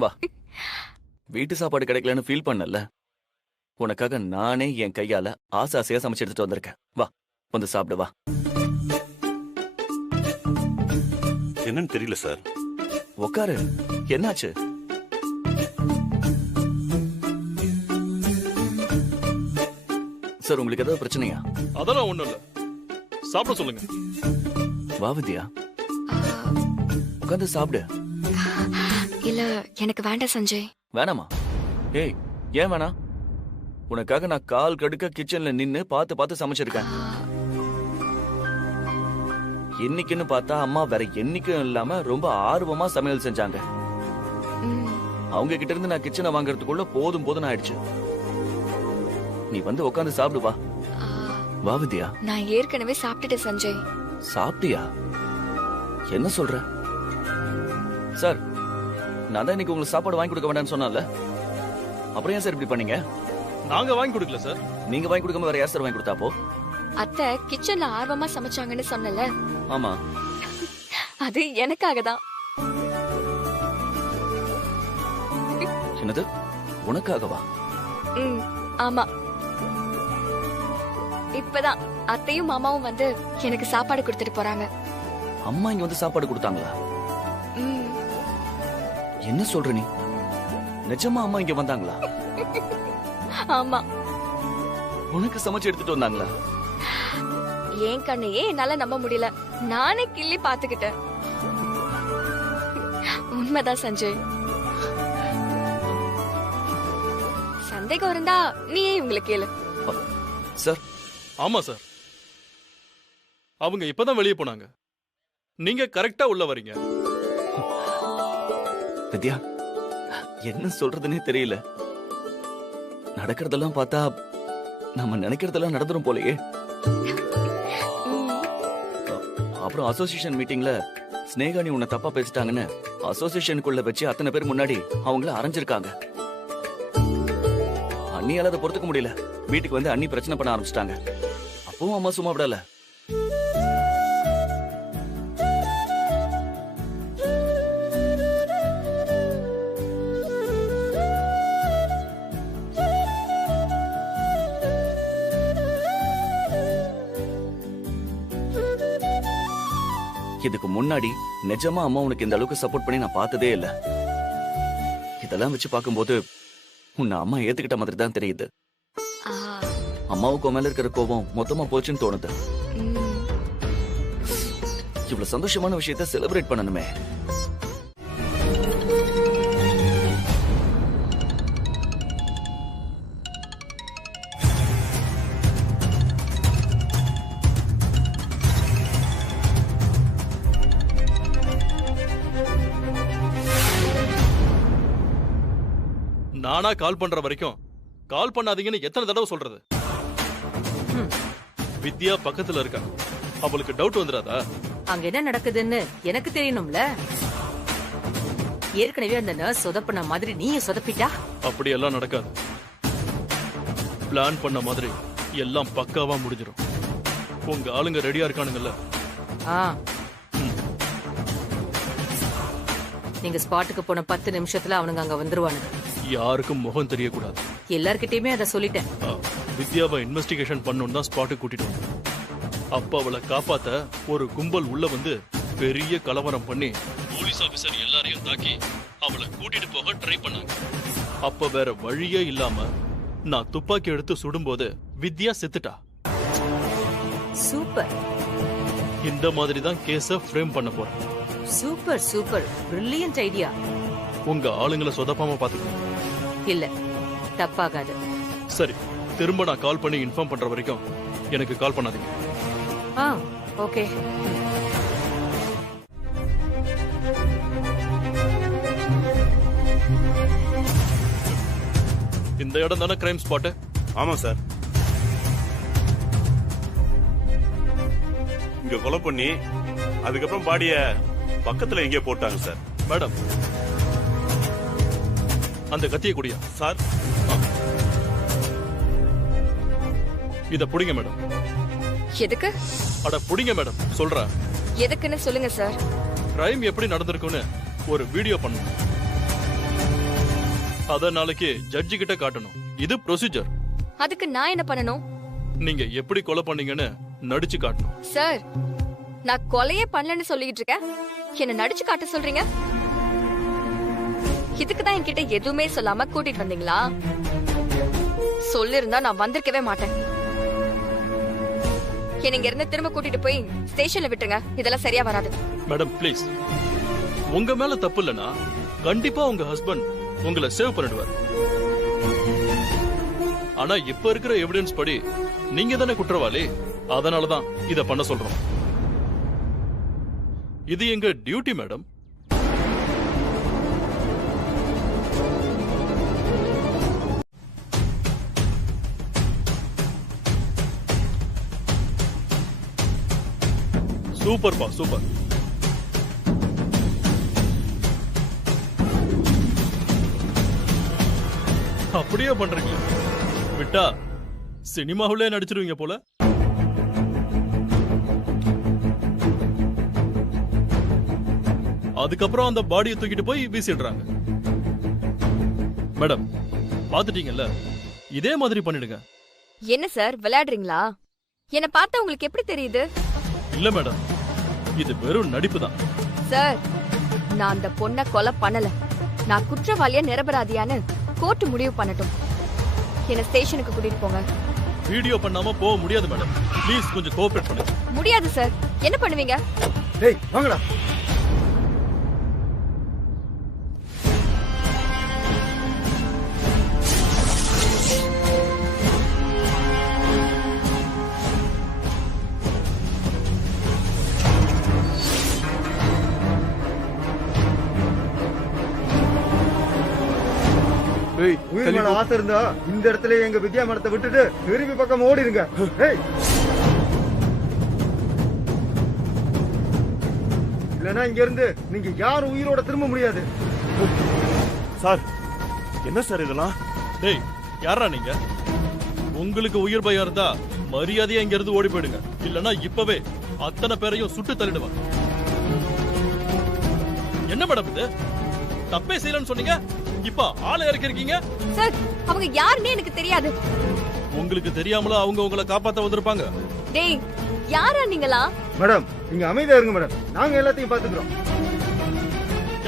வா. வீட்டு சாப்பாடு கிடைக்கலன்னு ஃபீல் பண்ணல. உனக்காக நானே என் கையால ஆசை ஆசையா சமைச்சு எடுத்துட்டு வந்திருக்கேன். வா வந்து சாப்பிடு வா. என்னன்னு தெரியல சார். உக்காரு. என்னாச்சு? சார் உங்களுக்கு ஏதாவது பிரச்சனையா? அதெல்லாம் ஒண்ணும் இல்ல, சாப்பிட சொல்லுங்க. வா வித்யா, உட்காந்து சாப்பிடு. இல்ல எனக்கு வேண்டாம் சஞ்சய். வேணாமா? ஏய் ஏன் வேணாம்? உனக்காக நான் கால் கடுக்க கிச்சன்ல நின்னு பார்த்து பார்த்து சமைச்சிருக்கேன். என்னைக்குன்னு பார்த்தா அம்மா வேற என்னைக்கும் இல்லாம ரொம்ப ஆர்வமா சமையல் செஞ்சாங்க. அவங்க கிட்ட இருந்து நான் கிச்சனை வாங்குறதுக்குள்ள போதும் போதும் ஆயிடுச்சு. நீ வந்து உட்காந்து சாப்பிடு வா. வா வித்யா. நான் ஏற்கனவே சாப்பிட்டுட்டேன் சஞ்சய். சாப்பிட்டியா? என்ன சொல்ற? சார் நான் தான் இன்னைக்கு உங்களுக்கு சாப்பாடு வாங்கி கொடுக்க வேண்டாம்னு சொன்னால, அப்புறம் ஏன் சார் இப்படி பண்ணீங்க? நாங்க வாங்கி கொடுக்கல சார். நீங்க வாங்கி கொடுக்காம வேற யார் சார் வாங்கி கொடுத்தாப்போ? அத்தை கிச்சன்ல ஆர்வமா சமைச்சாங்கன்னு சொன்னல. ஆமா, அது எனக்காக தான். என்னது உனக்காகவா? ஆமா. இப்பதான் அத்தையும் மாமாவும் வந்து எனக்கு சாப்பாடு கொடுத்துட்டு போறாங்க. அம்மா இங்க வந்து சாப்பாடு கொடுத்தாங்களா? ம். என்ன சொல்ற நீ? நிஜமா அம்மா இங்க வந்தாங்களா? ஆமா. உனக்கு சமைச்சு எடுத்துட்டு வந்தாங்களா? ஏன் கண்ணையே என்னால நம்ப முடியல. நானே கிள்ளி பாத்துக்கிட்டேன். உண்மைதான் சஞ்சய். சந்தேகம் இருந்தா நீயே இவங்களை கேளு. சார். ஆமா சார், அவங்க இப்பதான் வெளியே போனாங்க. நீங்க கரெக்டா உள்ள வரீங்க. வித்யா, என்ன சொல்றதுன்னே தெரியல. நடக்கிறதெல்லாம் பார்த்தா நம்ம நினைக்கிறதெல்லாம் நடந்துரும் போலயே. அப்புறம் அசோசியேஷன் மீட்டிங்ல ஸ்னேகா நீ உன்னை தப்பா பேசிட்டாங்கன்னு அசோசியேஷனுக்குள்ள வச்சு அத்தனை பேர் முன்னாடி அவங்கள அரைஞ்சிருக்காங்க. அண்ணியால அதை பொறுத்துக்க முடியல. வீட்டுக்கு வந்து அண்ணி பிரச்சனை பண்ண ஆரம்பிச்சிட்டாங்க. அப்பவும் அம்மா சும்மா விடல. இதுக்கு முன்னாடி நிஜமா அம்மா உனக்கு இந்த அளவுக்கு சப்போர்ட் பண்ணி நான் பார்த்ததே இல்ல. இதெல்லாம் வச்சு பார்க்கும்போது உன்னை அம்மா ஏத்துக்கிட்ட மாதிரி தான் தெரியுது. அம்மாவுக்கு மேல இருக்கிற கோபம் மொத்தமா போச்சுன்னு தோணுது. இவ்வளவு சந்தோஷமான விஷயத்தை செலிப்ரேட் பண்ணணுமே. நானா கால் பண்ற வரைக்கும் கால் பண்ணாதீங்கன்னு எத்தனை தடவை சொல்றது? வித்யா பக்கத்துல இருக்கா, அவளுக்கு டவுட் வந்துடாதா? அங்க என்ன நடக்குதுன்னு எனக்கு தெரியணும்ல. ஏற்கனவே அந்த நர்ஸ் சொதப்பின மாதிரி நீங்க சொதப்பிட்டா? அப்படி எல்லாம் நடக்காது. பிளான் பண்ண மாதிரி எல்லாம் பக்காவா முடிஞ்சிடும். உங்க ஆளுங்க ரெடியா இருக்கானுங்கல்ல? நீங்க ஸ்பாட்டுக்கு போன 10 நிமிஷத்துல அவனுங்க அங்க வந்துருவானுங்க. யாருக்கும் முகம் தெரியக்கூடாது. எல்லார்கிட்டயுமே அதை சொல்லிட்டேன். வித்யாவை இன்வெஸ்டிகேஷன் பண்ணணும்னு தான் ஸ்பாட்டுக்கு கூட்டிட்டு வந்தேன். அப்ப அவளை காப்பாத்த ஒரு கும்பல் உள்ள வந்து பெரிய கலவரம் பண்ணி போலீஸ் ஆபீசர் எல்லாரையும் தாக்கி அவளை கூட்டிட்டு போக ட்ரை பண்ணாங்க. அப்ப வேற வழியே இல்லாம நான் துப்பாக்கி எடுத்து சுடும்போது வித்யா செத்துட்டா. சூப்பர். இந்த மாதிரி தான் கேஸ ஃப்ரேம் பண்ண போறேன். Super super, brilliant idea. உங்க ஆளுங்களை சொதப்பாம பாத்துக்கணும். இல்ல, தப்பாகாது. சரி, திரும்ப நான் கால் பண்ணி இன்ஃபார்ம் பண்ற வரைக்கும் எனக்கு கால் பண்ணாதீங்க. ஓகே. இந்த இடம் தானே கிரைம் ஸ்பாட்? ஆமா சார். இங்க கொலை பண்ணி அதுக்கப்புறம் பாடிய பக்கத்துல எங்கேயோ போட்டாங்க சார். மேடம், அந்த கத்திய குடியா சார்? இத புடிங்க மேடம். எதுக்கு? அட புடிங்க மேடம், சொல்றேன். எதுக்குன்னு சொல்லுங்க சார். கிரைம் எப்படி நடந்திருக்குன்னு ஒரு வீடியோ பண்ணணும். அத நாளைக்கு ஜட்ஜி கிட்ட காட்டணும். இது ப்ரொசீஜர். அதுக்கு நான் என்ன பண்ணணும்? நீங்க எப்படி கொலை பண்ணீங்கன்னு நடிச்சு காட்டணும். சார், நான் கொலையே பண்ணலன்னு சொல்லிட்டு இருக்கேன், என்ன நடிச்சு காட்ட சொல்றீங்க? இதுக்கு தான் என்கிட்ட எதுவுமே சொல்லாம கூட்டிட்டு வந்தீங்களா? சொல்லிருந்தா நான் வந்திருக்கவே மாட்டேன். என்ன இங்க இருந்து திரும்ப கூட்டிட்டு போய் ஸ்டேஷன்ல விட்டுருங்க. இதெல்லாம் சரியா வராது. மேடம் ப்ளீஸ், உங்க மேல தப்பு இல்லனா கண்டிப்பா உங்க ஹஸ்பண்ட் உங்களை சேவ் பண்ணிடுவார். ஆனா இப்ப இருக்கிற எவிடன்ஸ் படி நீங்க தானே குற்றவாளி. அதனாலதான் இத பண்ண சொல்றோம். இது எங்க டியூட்டி மேடம். சூப்பர்ப்பா, சூப்பர். அப்படியே பண்றீங்க. விட்டா சினிமாவுல நடிச்சிருவீங்க போல. அதுக்கப்புறம் அந்த பாடியை தூக்கிட்டு போய் வீசிடுறாங்க. மேடம் பாத்துட்டீங்கல்ல, இதே மாதிரி பண்ணிடுங்க. என்ன சார் விளையாடுறீங்களா? என்ன பார்த்தா உங்களுக்கு எப்படி தெரியுது? இல்ல மேடம், இது வெறும் நடிப்பு தான். சார், நான் அந்த பொண்ணை கொலை பண்ணல. நான் குற்றவாளியா நிரபராதியான்னு கோர்ட் முடிவு பண்ணட்டும். என்ன ஸ்டேஷனுக்கு கூட்டிட்டு போங்க. வீடியோ பண்ணாம போக முடியாது மேடம். ப்ளீஸ் கொஞ்சம் கோஆபரேட் பண்ணுங்க. முடியாது சார். என்ன பண்ணுவீங்க? டேய் வாங்கடா. உயிர் மேல ஆசை இருந்தா இந்த இடத்துல எங்க வித்யா மரத்தை விட்டுட்டு திரும்பி பக்கம் ஓடிடுங்க. இல்லனா இங்க இருந்து நீங்க யாரும் உயிரோட திரும்ப முடியாது. சார், என்ன சார் இதெல்லாம்? டேய், யாரா நீங்க? உங்களுக்கு உயிர் பயம் இருந்தா மரியாதையா இங்க இருந்து ஓடி போயிடுங்க. இல்லனா இப்பவே அத்தனை பேரையும் சுட்டு தள்ளிடுவாங்க. என்ன மேடம் இது? தப்பே செய்யலன்னு சொன்னீங்க, இப்ப ஆளை இறக்கிருக்கீங்க. சார், அவங்க யாருன்னு எனக்கு தெரியாது. உங்களுக்கு தெரியாமல அவங்க உங்களை காப்பாத்த வந்திருப்பாங்க. டேய், யாரா நீங்களா? மேடம் நீங்க அமைதியா இருங்க மேடம், நாங்க எல்லாத்தையும் பாத்துக்கிறோம்.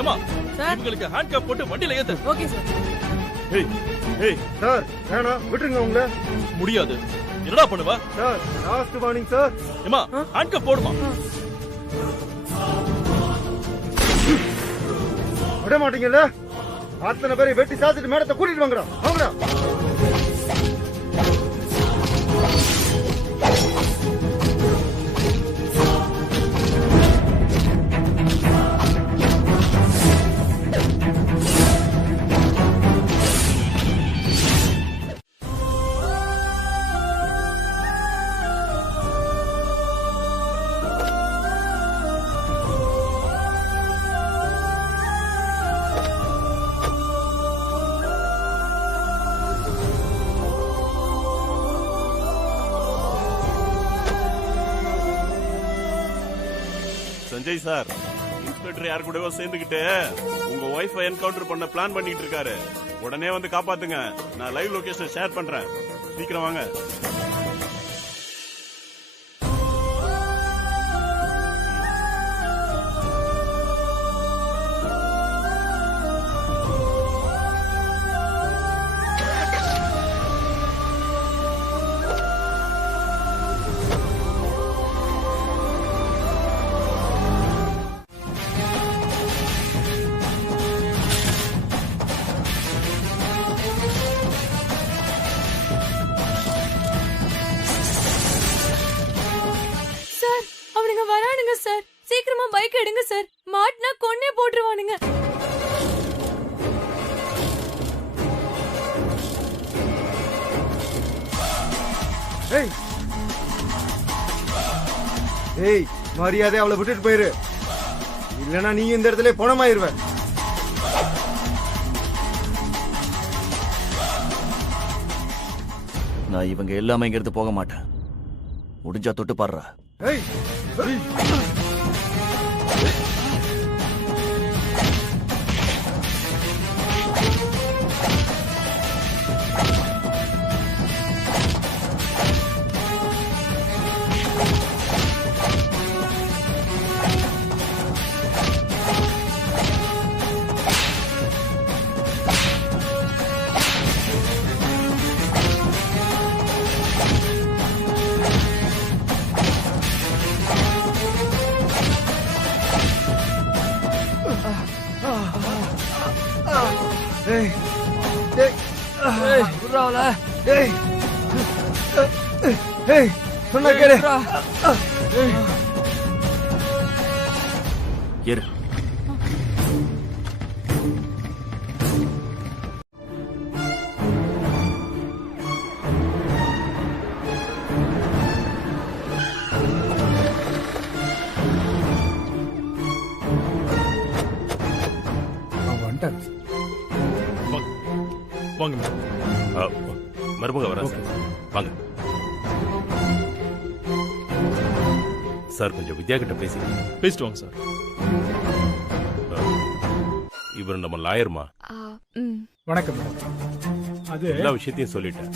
ஏமா, இவங்களுக்கு ஹேண்ட் கப் போட்டு வண்டியில ஏத்து. Okay sir. ஏய் ஏய் சார் வேணாம், விட்டுருங்க உங்களை. முடியாது. என்னடா பண்ணுவ? Sir last warning sir. ஏமா, ஹேண்ட் கப் போடுமா. விட மாட்டீங்கல்ல? அத்தனை பேரை வெட்டி சாத்திட்டு மேடத்தை கூட்டிட்டு வாங்கடா. வாங்கடா. சஞ்சய் சார், இன்ஸ்பெக்டர் யார் கூடவோ சேர்ந்துகிட்டு உங்க ஒய்ஃபை என்கவுண்டர் பண்ண பிளான் பண்ணிட்டு இருக்காரு. உடனே வந்து காப்பாத்துங்க. நான் லைவ் லொகேஷன் ஷேர் பண்றேன். சீக்கிரம் வாங்க. சார், சீக்கிரமா பைக் எடுங்க சார். மாட்டினா கொன்னே போட்டுருவானுங்க. ஏய் ஏய், மரியாதை அவளை விட்டுட்டு போயிரு. இல்லனா நீ இந்த இடத்துல பணமாயிருவ. நான் இவங்க எல்லாமே இங்க இருந்து போக மாட்டேன். முடிஞ்சா தொட்டு பாடுறா. ஏய் ஏய். விட்றாவல ஏய் ஏய் சொன்னா கேளு. ஏறு. அவன் வந்துட்டான். வாங்க மேடம். மருமக வரேன் சார். வாங்க சார். கொஞ்சம் வித்யா கிட்ட பேசி பேசிட்டு வாங்க சார். இவர் நம்ம லாயர்மா. வணக்கம் மேடம். அது எல்லா விஷயத்தையும் சொல்லிட்டேன்.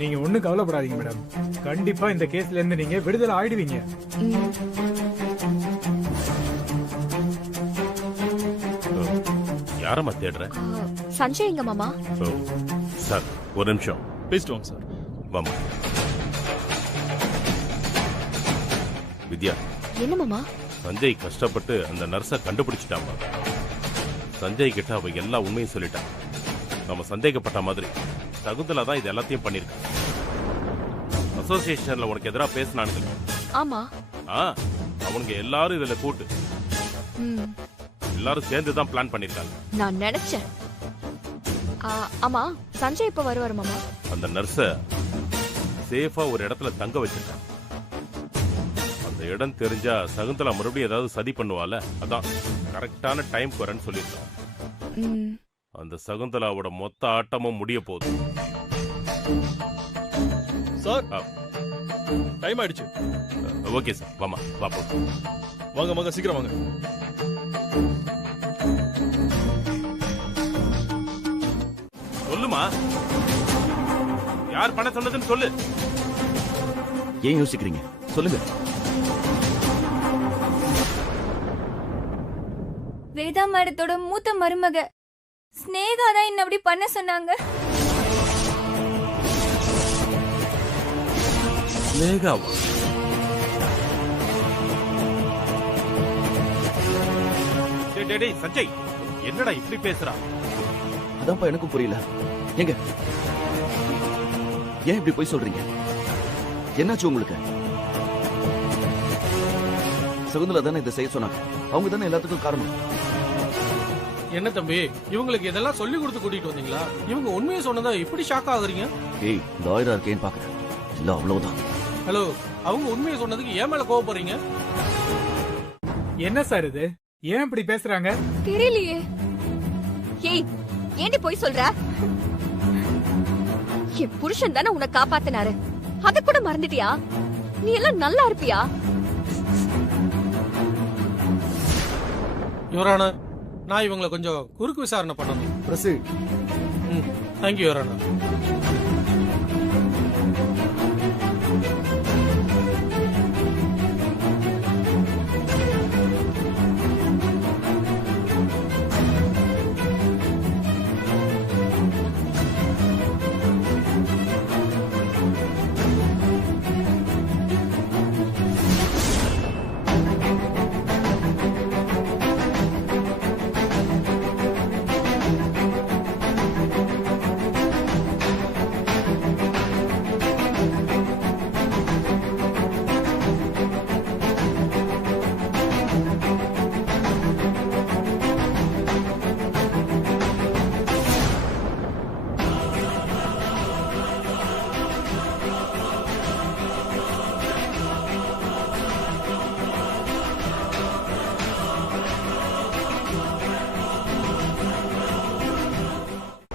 நீங்க ஒண்ணும் கவலைப்படாதீங்க மேடம். கண்டிப்பா இந்த கேஸ்ல இருந்து நீங்க விடுதலை ஆயிடுவீங்க. யாரம்மா தேடுற? சஞ்சய் எங்க மாமா? சார் ஒரு நிமிஷம் பேசிட்டு வாங்க சார். வாமா. வித்யா, என்ன மாமா? சஞ்சய் கஷ்டப்பட்டு அந்த நர்ஸை கண்டுபிடிச்சிட்டாமா. சஞ்சய் கிட்ட அவ எல்லா உண்மையும் சொல்லிட்டான். நம்ம சந்தேகப்பட்ட மாதிரி சகுந்தலா தான் இது எல்லாத்தையும் பண்ணிருக்க. அசோசியேஷன்ல உனக்கு எதிராக பேசினானுங்க. ஆமா. அவனுங்க எல்லாரும் இதுல கூட்டு எல்லாரும் சேர்ந்து தான் பிளான் பண்ணிருக்காங்க. நான் நினைச்சேன். ஆமா, சஞ்சய் இப்ப வருவாரு மாமா? அந்த நர்ஸ சேஃபா ஒரு இடத்துல தங்க வச்சிருக்கான். அந்த இடம் தெரிஞ்சா சகுந்தலா மறுபடியும் ஏதாவது சதி பண்ணுவால, அதான் கரெக்டான டைம் வரேன்னு சொல்லியிருக்கான். அந்த சகுந்தலாவோட மொத்த ஆட்டமும் முடிய போகுது. சார் டைம் ஆயிடுச்சு. ஓகே சார், வாமா வா போ. வாங்க வாங்க சீக்கிரம் வாங்க. சொல்லுமா, யார் பண்ண சொன்னதுன்னு சொல்லு. ஏன் யோசிக்கிறீங்க? சொல்லுங்க. வேதா மேடத்தோட மூத்த மருமக ஸ்னேகா தான் என்ன அப்படி பண்ண சொன்னாங்க. ஸ்னேகாவா? டேய் சஞ்சய், என்னடா இப்படி பேசுறா? அதான்ப்பா எனக்கும் புரியல. எங்க ஏன் இப்படி போய் சொல்றீங்க? என்னாச்சு உங்களுக்கு? சகுந்தலா தானே இதை செய்ய சொன்னாங்க. அவங்க தானே எல்லாத்துக்கும் காரணம். என்ன தம்பி, இவங்களுக்கு இதெல்லாம் சொல்லி கொடுத்து கூட்டிட்டு வந்தீங்களா? இவங்க உண்மையை சொன்னதா இப்படி ஷாக் ஆகுறீங்க? ஏய், லாயரா இருக்கேன்னு பாக்குறேன். இல்ல அவ்வளவுதான். ஹலோ, அவங்க உண்மையை சொன்னதுக்கு ஏன் மேல கோவப்படுறீங்க? என்ன சார் இது? ஏன் இப்படி பேசுறாங்க? தெரியலையே. ஏய், ஏண்டி போய் சொல்ற? என் புருஷன் தானே உன்னை காப்பாத்தினாரு. அத கூட மறந்துட்டியா? நீ எல்லாம் நல்லா இருப்பியா? யுவரானா, நான் இவங்களை கொஞ்சம் குறுக்கு விசாரணை பண்ணணும். Proceed. தேங்க்யூ யுவரானா.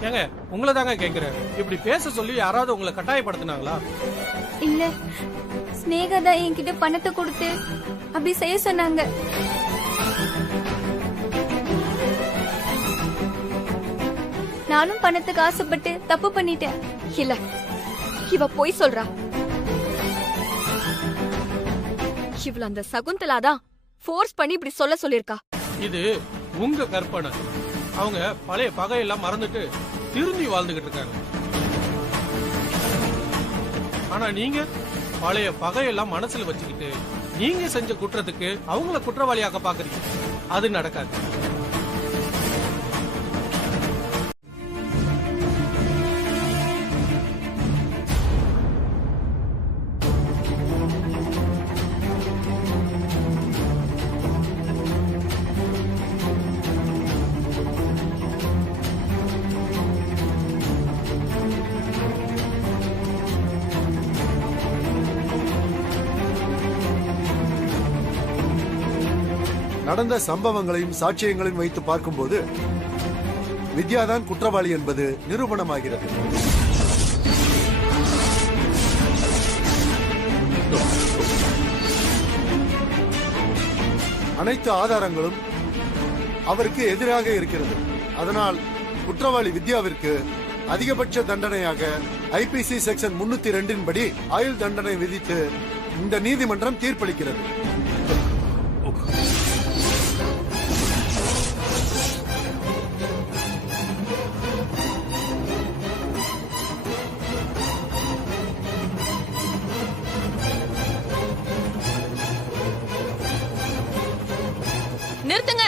ஏங்க, உங்களை தாங்க கேக்குறேன். இப்படி பேச சொல்லி யாராவது உங்களை கட்டாயப்படுத்தினாங்களா? இல்ல, ஸ்னேகா தான் என்கிட்ட பணத்தை கொடுத்து அப்படி செய்ய சொன்னாங்க. நானும் பணத்துக்கு ஆசைப்பட்டு தப்பு பண்ணிட்டேன். இல்ல, இவ போய் சொல்றா. இவள அந்த சகுந்தலா தான் ஃபோர்ஸ் பண்ணி இப்படி சொல்ல சொல்லிருக்கா. இது உங்க கற்பனை. அவங்க பழைய பகையெல்லாம் மறந்துட்டு திரும்பி வாழ்ந்துகிட்டு இருக்காங்க. ஆனா நீங்க பழைய பகையெல்லாம் மனசுல வச்சுக்கிட்டு நீங்க செஞ்ச குற்றத்துக்கு அவங்கள குற்றவாளியாக்க பாக்குறீங்க. அது நடக்காது. நடந்த சம்பவங்களையும் சாட்சியங்களையும் வைத்து பார்க்கும்போது வித்யாதான் குற்றவாளி என்பது நிரூபணமாகிறது. அனைத்து ஆதாரங்களும் அவருக்கு எதிராக இருக்கிறது. அதனால் குற்றவாளி வித்யாவிற்கு அதிகபட்ச தண்டனையாக ஐபிசி செக்ஷன் 302 படி ஆயுள் தண்டனை விதித்து இந்த நீதிமன்றம் தீர்ப்பளிக்கிறது. நிறுத்துங்க.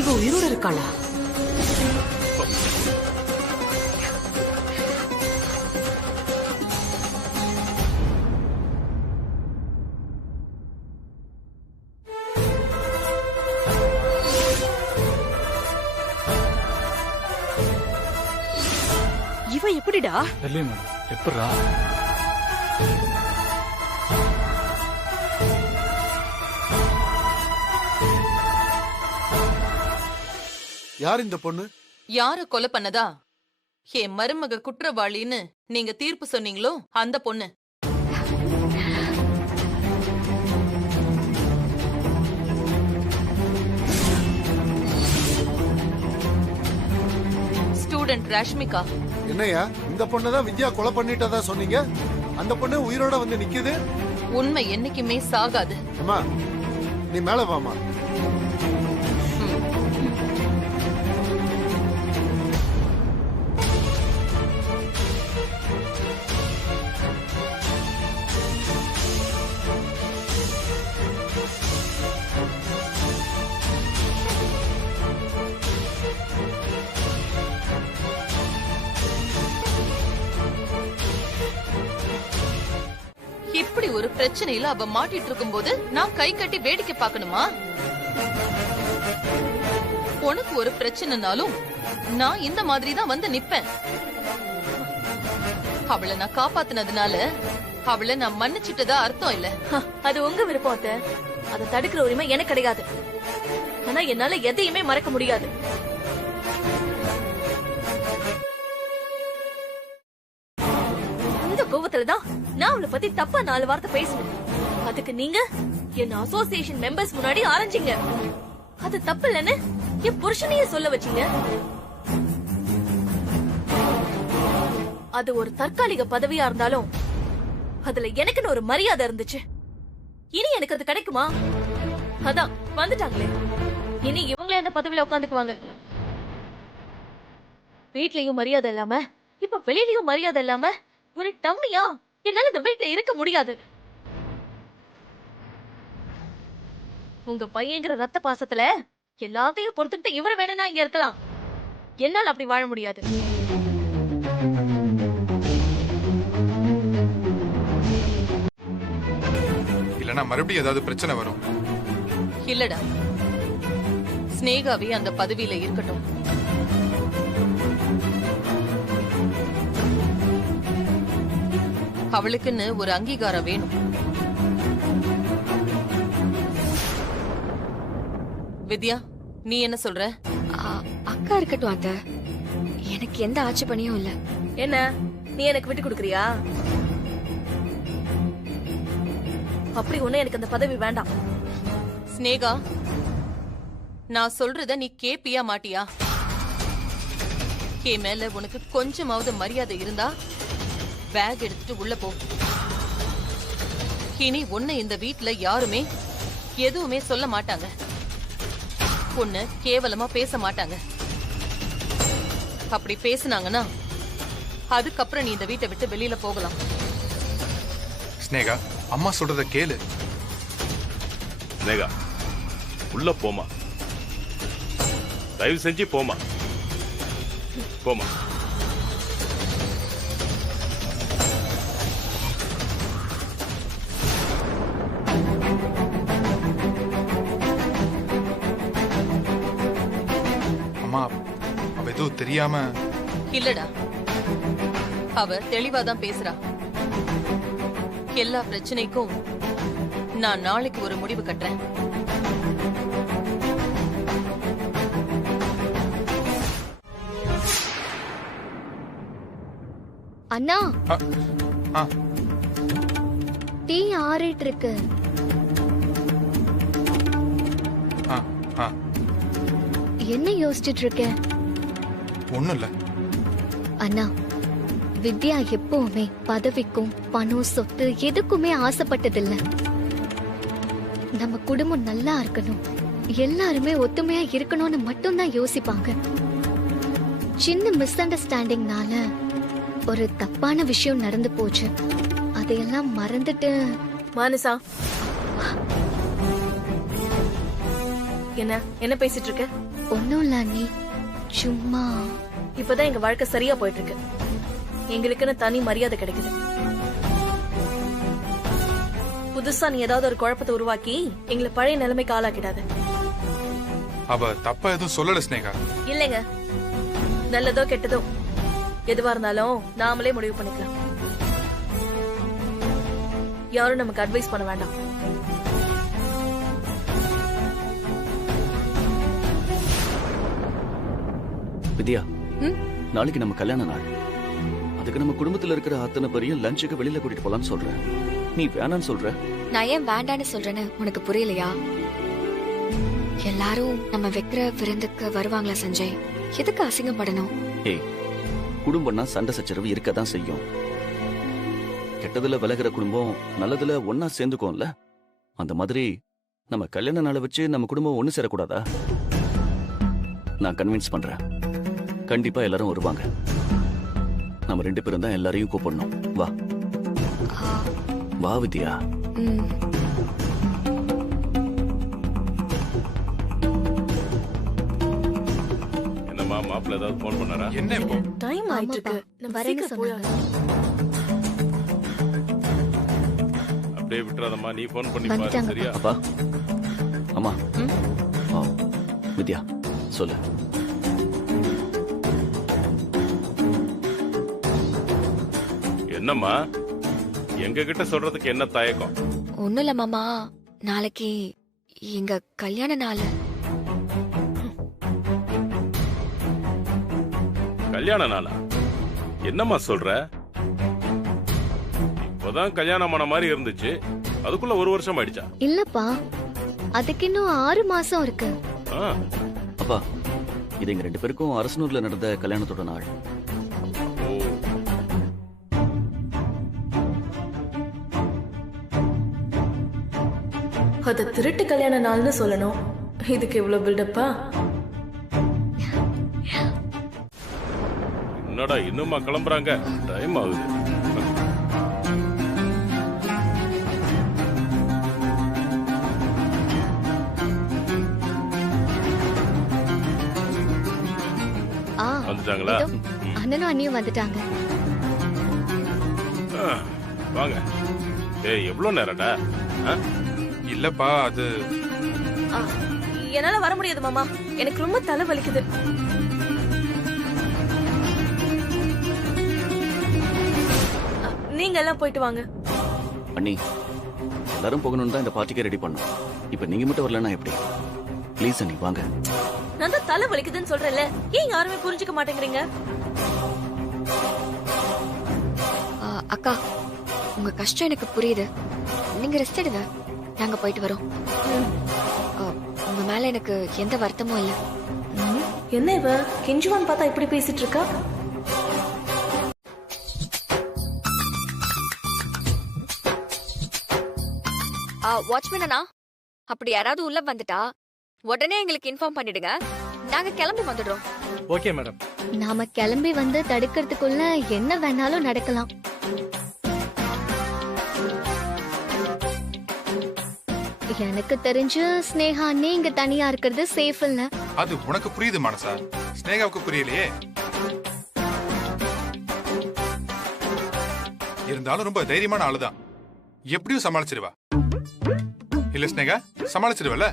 இவ உயிரோட இருக்காளா? இவ எப்படிடா? தெரியல மேடம். எப்படா? யார் இந்த பொண்ணு? யார கொலை பண்ணதா என் மருமக குற்றவாளின்னு நீங்க தீர்ப்பு சொன்னீங்களோ அந்த பொண்ணு. ஸ்டூடெண்ட் ராஷ்மிகா. என்னையா இந்த பொண்ணுதான் வித்யா கொலை பண்ணிட்டதா சொன்னீங்க? அந்த பொண்ணு உயிரோட வந்து நிக்குது. உண்மை என்னைக்குமே சாகாது. அம்மா நீ மேல வாமா. இப்படி ஒரு பிரச்சனையில அவ மாட்டிட்டு இருக்கும்போது நான் கை கட்டி வேடிக்கை பார்க்கணுமா? உனக்கு ஒரு பிரச்சனைனாலும் நான் இந்த மாதிரி தான் வந்து நிப்பேன். அவளை நான் காப்பாத்தினதுனால அவளை நான் மன்னிச்சிட்டதா அர்த்தம் இல்ல. அது உங்க விருப்பம். அதை தடுக்கிற உரிமை எனக்கு கிடையாது. ஆனா என்னால எதையுமே மறக்க முடியாது. அந்த கோவத்துலதான் நான் அவளை பத்தி தப்பா 4 வார்த்தை பேசுவேன். அதுக்கு நீங்க என்ன அசோசியேஷன் மெம்பர்ஸ் முன்னாடி ஆரம்பிச்சீங்க. அது தப்பு இல்லன்னு என் புருஷனையே சொல்ல வச்சீங்க. அது ஒரு தற்காலிக பதவியா இருந்தாலும் அதுல எனக்குன்னு ஒரு மரியாதை இருந்துச்சு. இனி எனக்கு அது கிடைக்குமா? அதான் வந்துட்டாங்களே, இனி இவங்களே அந்த பதவியில உட்காந்துக்குவாங்க. வீட்லயும் மரியாதை இல்லாம இப்ப வெளியிலயும் மரியாதை இல்லாம ஒரு டம்மியா என்னால இந்த வீட்டுல இருக்க முடியாது. உங்க பையங்கிற ரத்த பாசத்துல எல்லாத்தையும் பொறுத்துட்டு இவரை வேணும்னா இங்க இருக்கலாம். என்னால அப்படி வாழ முடியாது. இல்லனா மறுபடியும் ஏதாவது பிரச்சனை வரும். இல்லடா, ஸ்னேகாவே அந்த பதவியில இருக்கட்டும். அவளுக்குன்னு ஒரு அங்கீகாரம் வேணும். வித்யா, நீ என்ன சொல்ற? அக்கா இருக்கட்டும் அத்தை, எனக்கு எந்த ஆட்சேபனையும் இல்ல. என்ன நீ எனக்கு விட்டு கொடுக்கறியா? அப்படி ஒண்ணு எனக்கு அந்த பதவி வேண்டாம். ஸ்னேகா, நான் சொல்றத நீ கேப்பியா மாட்டியா? என் மேல உனக்கு கொஞ்சமாவது மரியாதை இருந்தா பேக் எடுத்துட்டு உள்ள போ. இனி உன்னை இந்த வீட்ல யாருமே எதுவுமே சொல்ல மாட்டாங்க. உன்னை கேவலமா பேச மாட்டாங்க. அப்படி பேசுனாங்கன்னா அதுக்கப்புறம் நீ இந்த வீட்டை விட்டு வெளியில போகலாம். ஸ்னேகா, அம்மா சொல்றத கேளு. ஸ்னேகா, உள்ள போமா, தயவு செஞ்சு போமா, போமா. தெரியாம. இல்லடா, அவ தெளிவாதான் பேசுறா. எல்லா பிரச்சனைக்கும் நான் நாளைக்கு ஒரு முடிவு கட்டுறேன். அண்ணா, ஆ, டீ ஆறிட்டு இருக்கு. ஆ, ஆ. என்ன யோசிச்சுட்டு இருக்க? ஒண்ணும் இல்ல. அண்ணா, வித்யா எப்பவுமே பதவிக்கும் பணம் சொத்து எதுக்குமே ஆசைப்பட்டதில்ல. நம்ம குடும்பம் நல்லா இருக்கணும், எல்லாருமே ஒத்துமையா இருக்கணும்னு மட்டும்தான் யோசிப்பாங்க. சின்ன மிஸ் அண்டர்ஸ்டாண்டிங்னால ஒரு தப்பான விஷயம் நடந்து போச்சு. அதையெல்லாம் மறந்துட்டு. மானசா, என்ன பேசிட்டு இருக்க? ஒன்னும் இல்ல அண்ணி, சும்மா. இப்பதான் எங்க வாழ்க்கை சரியா போயிட்டு இருக்கு. எங்களுக்குன்னு தனி மரியாதை கிடைக்குது. புதுசா நீ ஏதாவது ஒரு குழப்பத்தை உருவாக்கி எங்களை பழைய நிலைமைக்கு ஆளாக்கிடாது. அவ தப்பா எதுவும் சொல்லல ஸ்னேகா. இல்லைங்க, நல்லதோ கெட்டதோ எதுவா இருந்தாலும் நாமளே முடிவு பண்ணிக்கலாம். யாரும் நமக்கு அட்வைஸ் பண்ண வேண்டாம். வித்யா, நாளைக்கு நம்ம கல்யாண நாள். அதுக்கு நம்ம குடும்பத்துல இருக்கிற அத்தனை பேரையும் லஞ்சுக்கு வெளியில கூட்டிட்டு போலாம்னு சொல்றேன். நீ வேணான்னு சொல்ற. நான் ஏன் வேண்டான்னு சொல்றேன்னு உனக்கு புரியலையா? எல்லாரும் நம்ம வைக்கிற விருந்துக்கு வருவாங்களா சஞ்சய்? எதுக்கு அசிங்கப்படணும்? ஏய், குடும்பம்னா சண்டை சச்சரவு இருக்கதான் செய்யும். கெட்டதுல விலகிற குடும்பம் நல்லதுல ஒன்னா சேர்ந்துக்கும்ல. அந்த மாதிரி நம்ம கல்யாண நாளை வச்சு நம்ம குடும்பம் ஒண்ணு சேரக்கூடாதா? நான் கன்வின்ஸ் பண்றேன். கண்டிப்பா எல்லாரும் வருவாங்க. நம்ம 2 பேரும் தான் எல்லாரையும் கூப்பிடணும். வா வா வித்யா. என்னம்மா, மாப்பிள்ள ஏதாவது போன் பண்ணாரா? என்ன இப்போ டைம் ஆயிட்டு இருக்கு. நம்ம சீக்கிரம் போலாம். அப்படியே விட்டுறாதம்மா, நீ போன் பண்ணி பாரு. வந்துட்டாங்க. சரியா? அப்பா, அம்மா, வித்யா சொல்லு. என்னம்மா, எங்க கிட்ட சொல்றதுக்கு என்ன தயக்கம்? ஒண்ணும் இல்ல மாமா, நாளைக்கு எங்க கல்யாண நாள். கல்யாண நாளா? என்னம்மா சொல்ற? இப்பதான் கல்யாணம் ஆன மாதிரி இருந்துச்சு, அதுக்குள்ள 1 வருஷம் ஆயிடுச்சா? இல்லப்பா, அதுக்கு இன்னும் 6 மாசம் இருக்கு. அப்பா, இது எங்க 2 பேருக்கும் அரசனூர்ல நடந்த கல்யாணத்தோட நாள். அத திருட்டு கல்யாண நாள்னு சொல்லணும். இதுக்கு இவ்வளவு பில்டப்பா? என்னடா இன்னுமா கிளம்புறாங்க? டைம் ஆகுது. வந்துட்டாங்களா? அண்ணனும் அண்ணியும் வந்துட்டாங்க. வாங்க. ஏய், எவ்வளவு நேரம்டா? இல்லப்பா, அது என்னால வர முடியாது மாமா. எனக்கு ரொம்ப தலை வலிக்குது. நீங்க எல்லாம் போயிட்டு வாங்க. அண்ணி, எல்லாரும் போகணும்னு தான் இந்த பார்ட்டிக்கு ரெடி பண்ணோம். இப்ப நீங்க மட்டும் வரலன்னா எப்படி? ப்ளீஸ் அண்ணி, வாங்க. நான் தான் தலை வலிக்குதுன்னு சொல்றேன்ல, ஏன் யாருமே புரிஞ்சுக்க மாட்டேங்கிறீங்க? அக்கா, உங்க கஷ்டம் எனக்கு புரியுது. நீங்க ரெஸ்ட் எடுங்க, நாங்க போயிட்டு வரோம். உங்க மேல எனக்கு எந்த வருத்தமும் இல்ல. என்ன இவ கெஞ்சுவான் பார்த்தா இப்படி பேசிட்டு இருக்கா? வாட்ச்மேன் அண்ணா, அப்படி யாராவது உள்ள வந்துட்டா உடனே எங்களுக்கு இன்ஃபார்ம் பண்ணிடுங்க. நாங்க கிளம்பி வந்துடுறோம். Okay madam. நாம கிளம்பி வந்து தடுக்கிறதுக்குள்ள என்ன வேணாலும் நடக்கலாம். எனக்கு தெரிஞ்சு ஸ்னேகா அண்ணே இங்க தனியா இருக்கிறது சேஃப் இல்ல. அது உனக்கு புரியுது மனசா, ஸ்னேகாவுக்கு புரியலையே. இருந்தாலும் ரொம்ப தைரியமான ஆளுதான், எப்படியும் சமாளிச்சிருவா. இல்ல ஸ்னேகா, சமாளிச்சிருவல?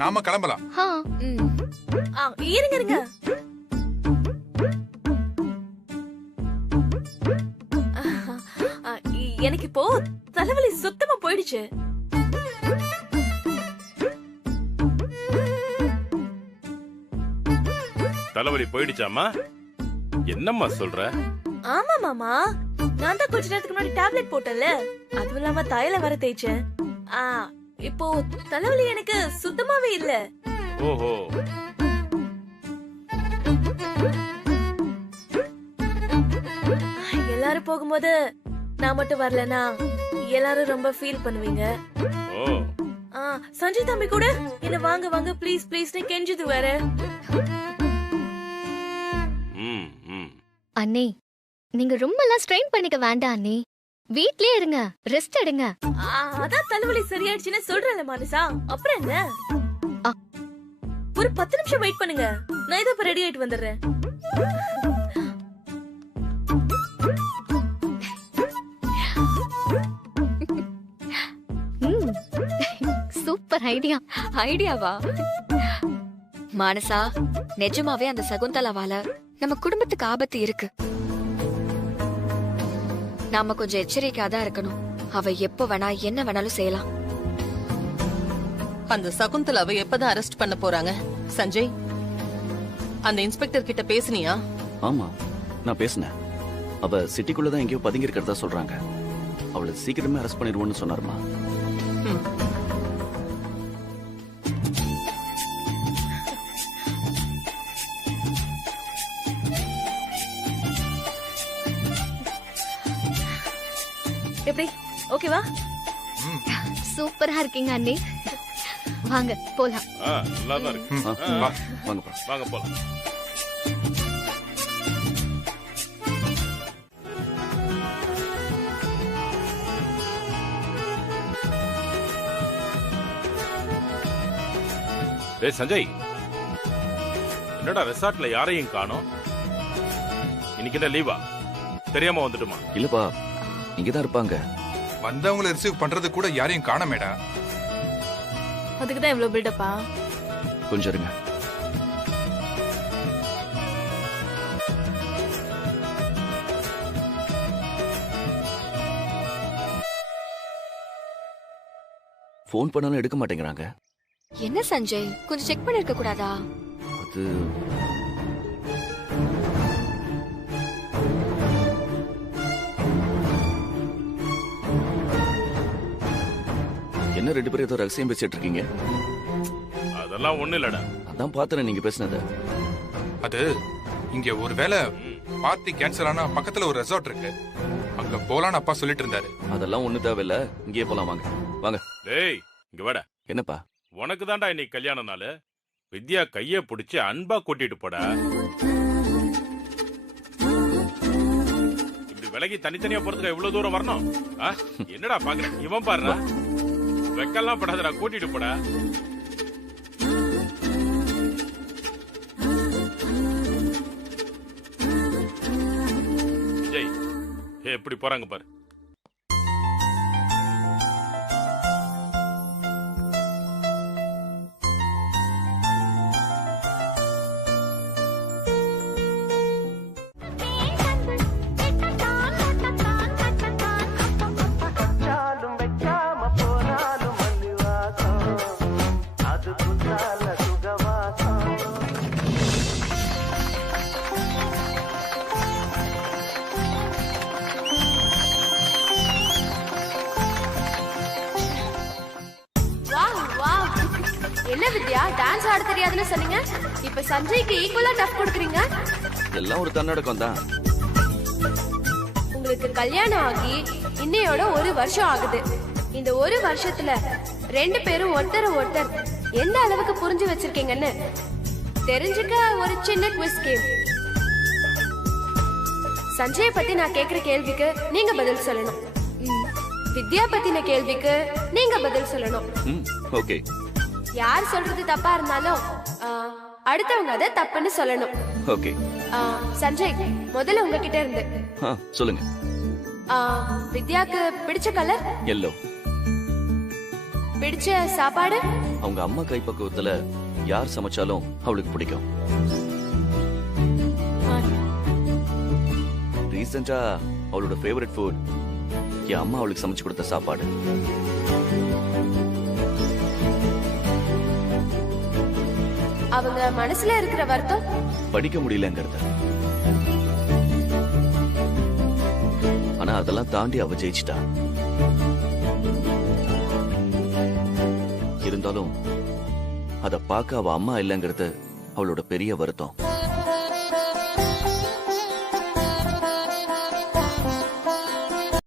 நாம கிளம்பலாம். இருங்க இருங்க. எனக்கு இப்போ தலைவலி சுத்தமா போயிடுச்சு. தலைவலி போயிடுச்சாமா? என்னம்மா சொல்ற? ஆமா மாமா, நான் தான் கொஞ்ச நேரத்துக்கு முன்னாடி டேப்லெட் போட்டேன்ல, அதுவும் இல்லாம தைல வர தேய்ச்சேன். இப்போ தலைவலி எனக்கு சுத்தமாவே இல்ல. ஓஹோ. எல்லாரும் போகும்போது நான் மட்டும் வரலனா எல்லாரும் ரொம்ப ஃபீல் பண்ணுவீங்க. சஞ்சய் தம்பி கூட என்ன வாங்க வாங்க ப்ளீஸ் ப்ளீஸ் கெஞ்சுது வேற. அண்ணே, நீங்க ரொம்ப எல்லாம் ஸ்ட்ரெயின் பண்ணிக்க வேண்டாம் அண்ணே. வீட்லயே இருங்க, ரெஸ்ட் எடுங்க. அதான் தலைவலி சரியாயிடுச்சுன்னு சொல்றேன்ல மானசா. அப்புறம் என்ன? ஒரு 10 நிமிஷம் வெயிட் பண்ணுங்க, நான் இதோ இப்ப ரெடி ஆயிட்டு வந்துடுறேன். Super idea. ஐடியாவா? மானசா, நிஜமாவே அந்த சகுந்தலாவால நம்ம குடும்பத்துக்கு ஆபத்து இருக்கு. நாம கொஞ்சம் எச்சரிக்கையா தான் இருக்கணும். அவ எப்ப வேணா என்ன வேணாலும் செய்யலாம். அந்த சகுந்தலாவை எப்பதான் அரெஸ்ட் பண்ண போறாங்க? சஞ்சய், அந்த இன்ஸ்பெக்டர் கிட்ட பேசுனியா? ஆமா, நான் பேசினேன். அவ சிட்டிக்குள்ளதான் எங்கேயோ பதுங்கி இருக்கிறதா சொல்றாங்க. அவளை சீக்கிரமே அரெஸ்ட் பண்ணிடுவோம்னு சொன்னாருமா. எப்படி ஓகேவா? சூப்பரா இருக்கீங்க அண்ணே. வாங்க போலாம். நல்லா தான் இருக்கு. வாங்க போலாம். டேய் சஞ்சய், என்னடா ரெசார்ட்ல யாரையும் காணோம்? இன்னைக்கு என்ன லீவா? தெரியாம வந்துட்டுமா? இல்லப்பா, இங்கதான் இருப்பாங்க. வந்தவங்களை ரிசீவ் பண்றது கூட யாரையும் காணமேடா. அதுக்குதான் இவ்வளவு பில்டப்பா? கொஞ்சம் இருங்க. போன் பண்ணாலும் எடுக்க மாட்டேங்கிறாங்க. என்ன சஞ்சய், கொஞ்சம் செக் பண்ணிருக்க கூடாதா? அது என்ன ரெண்டு பேரும் ஏதோ ரகசியம் பேசிட்டு இருக்கீங்க? அதெல்லாம் ஒண்ணு இல்லடா. அதான் பார்த்தேன் நீங்க பேசினத. அது இங்க ஒருவேளை பார்ட்டி கேன்சல் ஆனா பக்கத்துல ஒரு ரெசார்ட் இருக்கு, அங்க போலான்னு அப்பா சொல்லிட்டு இருந்தாரு. அதெல்லாம் ஒண்ணு தேவையில்ல, இங்கேயே போலாம். வாங்க வாங்க. டேய் இங்க வாடா. என்னப்பா? உனக்கு தான்டா இன்னைக்கு கல்யாண நாள். வித்யா கைய பிடிச்சு அன்பா கூட்டிட்டு போடா. இப்படி விலகி தனித்தனியா போறதுக்கு எவ்வளவு தூரம் வரணும்? என்னடா பாக்குற? இவன் பாருடா, வெக்கெல்லாம் படாதடா, கூட்டிட்டு போடா. ஜெய், எப்படி போறாங்க பாரு. என்ன வித்யா, டான்ஸ் ஆட தெரியாதுன்னு சொன்னீங்க, இப்ப சஞ்சய்க்கு ஈக்குவலா டஃப் கொடுக்குறீங்க. எல்லாம் ஒரு தன்னடக்கம் தான். உங்களுக்கு கல்யாணம் ஆகி இன்னையோட 1 வருஷம் ஆகுது. இந்த 1 வருஷத்துல 2 பேரும் ஒருத்தர் எந்த அளவுக்கு புரிஞ்சு வச்சிருக்கீங்கன்னு தெரிஞ்சுக்க ஒரு சின்ன குவிஸ் கேம். சஞ்சய பத்தி நான் கேக்குற கேள்விக்கு நீங்க பதில் சொல்லணும். வித்யா பத்தின கேள்விக்கு நீங்க பதில் சொல்லணும். ஓகே. யார் சொல்றது தப்பா இருந்தாலும் அடுத்தவங்க அதை தப்புன்னு சொல்லணும். ஓகே. சஞ்சய், முதல்ல உங்ககிட்ட இருந்து சொல்லுங்க. வித்யாக்கு பிடிச்ச கலர்? எல்லோ. பிடிச்ச சாப்பாடு? அவங்க அம்மா கைப்பக்குவத்துல யார் சமைச்சாலும் அவளுக்கு பிடிக்கும். ரீசெண்டா அவளோட ஃபேவரட் ஃபுட் என் அம்மா அவளுக்கு சமைச்சு கொடுத்த சாப்பாடு. அவங்க மனசுல இருக்கிற வருத்தம் படிக்க முடியலங்கிறத. ஆனா அதெல்லாம் தாண்டி அவ ஜெயிச்சிட்டா. இருந்தாலும் அத பார்க்க அவ அம்மா இல்லைங்கிறது அவளோட பெரிய வருத்தம்.